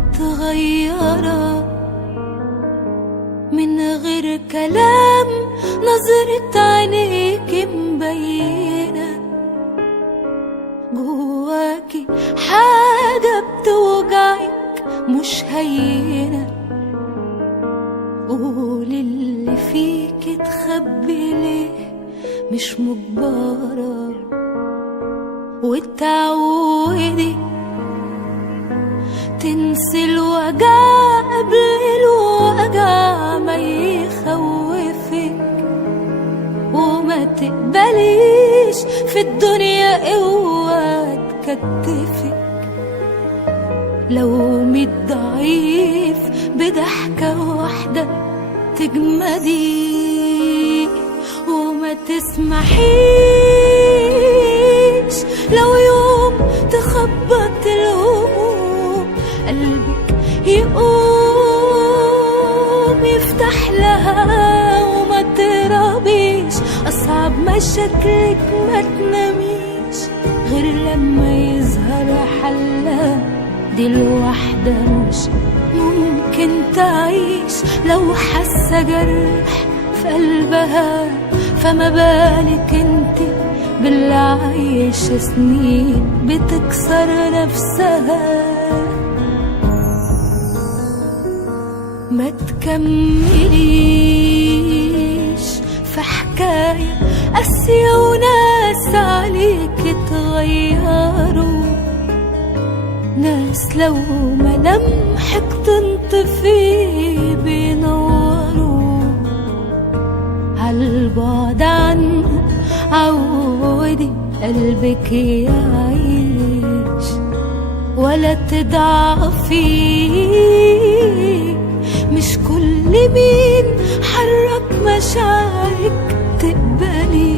متغيرة من غير كلام، نظرة عينيك مبينة جواكي حاجة بتوجعك مش هينة. قول اللي فيك تخبي ليه، مش مجبرة وتعودي تنسي الوجع قبل الوجع ما يخوفك، وما تقبليش في الدنيا قوة تكتفك. لو ميت ضعيف بضحكة واحدة تجمدي، وما تسمحيش لو يوم تخبط الهموم قلبك يقوم يفتح لها. وما ترابيش أصعب مشاكلك، ما تناميش غير لما يظهر حلها. دي الوحدة مش ممكن تعيش لو حاسة جرح في قلبها، فما بالك انتي باللي عايشة سنين بتكسر نفسها. ما تكمليش في حكاية قاسية وناس عليك اتغيروا، ناس لو ملامحك تنطفي بينوروا. عالبعد عنه عودي قلبك يعيش، ولا تضعفي. مش كل مين حرك مشاعرك تقبلي،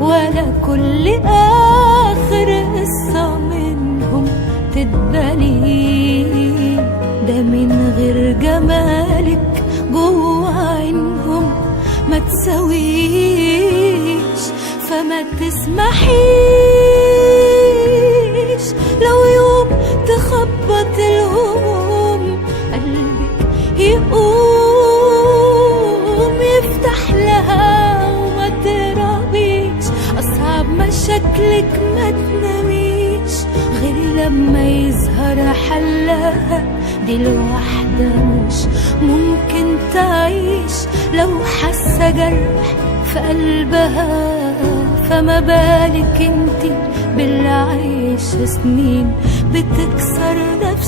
ولا كل آخر قصة منهم تتبلي. ده من غير جمالك جوا عينهم ما تسويش. فما تسمحيش لو يوم تخبط الهموم قلبك يقوم يفتح لها. وما ترابيش أصعب مشاكلك، ما تناميش غير لما يظهر حلها. دي الوحدة مش ممكن تعيش لو حاسة جرح في قلبها، فما بالك انتي باللي عايشة سنين بتكسر نفسها.